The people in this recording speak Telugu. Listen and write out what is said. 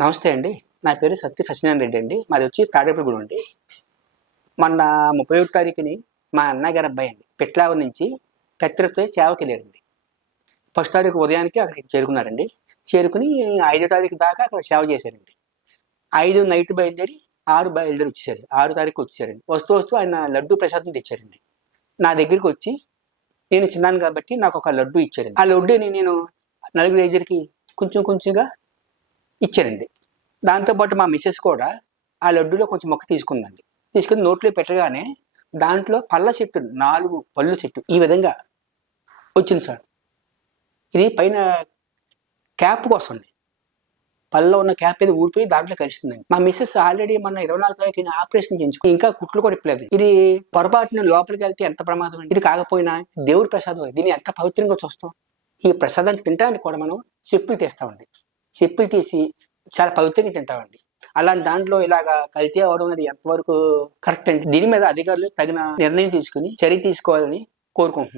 నమస్తే అండి. నా పేరు సత్య సత్యనారాయణ రెడ్డి అండి. మాది వచ్చి తాడేపల్లిగూడెం అండి. మొన్న ముప్పై ఒకటి తారీఖుని మా అన్నగారి అబ్బాయి అండి పెట్లావ నుంచి పెత్తరితో సేవకి వెళ్ళారండి. ఫస్ట్ తారీఖు ఉదయానికి అక్కడికి చేరుకున్నారండి. చేరుకుని ఐదో తారీఖు దాకా అక్కడ సేవ చేశారండి. ఐదు నైట్ బయలుదేరి ఆరు బయలుదేరి వచ్చేసారు. ఆరు తారీఖు వచ్చేసారండి. వస్తూ వస్తూ ఆయన లడ్డు ప్రసాదం తెచ్చారండి. నా దగ్గరికి వచ్చి నేను చిన్నాను కాబట్టి నాకు ఒక లడ్డు ఇచ్చారండి. ఆ లడ్డుని నేను నలుగురు ఐదుగురికి కొంచెం కొంచెంగా ఇచ్చారండి. దాంతోపాటు మా మిస్సెస్ కూడా ఆ లడ్డూలో కొంచెం మొక్క తీసుకుందండి. తీసుకుని నోట్లో పెట్టగానే దాంట్లో పళ్ళ చెట్టు నాలుగు పళ్ళు చెట్టు. ఈ విధంగా వచ్చింది సార్. ఇది పైన క్యాప్ కోసం అండి. పళ్ళలో ఉన్న క్యాప్ ఏది ఊడిపోయి దాంట్లో కలిసిందండి మా మిస్సెస్ ఆల్రెడీ మన ఇరవై నాలుగు తారీఖున ఆపరేషన్ చేయించుకో ఇంకా కుట్లు కూడా ఇప్పలేదు. ఇది పొరపాటున లోపలికి వెళ్తే ఎంత ప్రమాదం అండి? ఇది కాకపోయినా దేవుడి ప్రసాదం దీన్ని ఎంత పవిత్రంగా చూస్తాం? ఈ ప్రసాదాన్ని తినడానికి కూడా మనం చెప్పులు తీస్తామండి. చెప్పులు తీసి చాలా పవిత్రంగా తింటామండి. అలాంటి దాంట్లో ఇలాగా కల్తీ అవడం అనేది ఎంతవరకు కరెక్ట్ అండి? దీని మీద అధికారులు తగిన నిర్ణయం తీసుకుని చర్య తీసుకోవాలని కోరుకుంటున్నాను.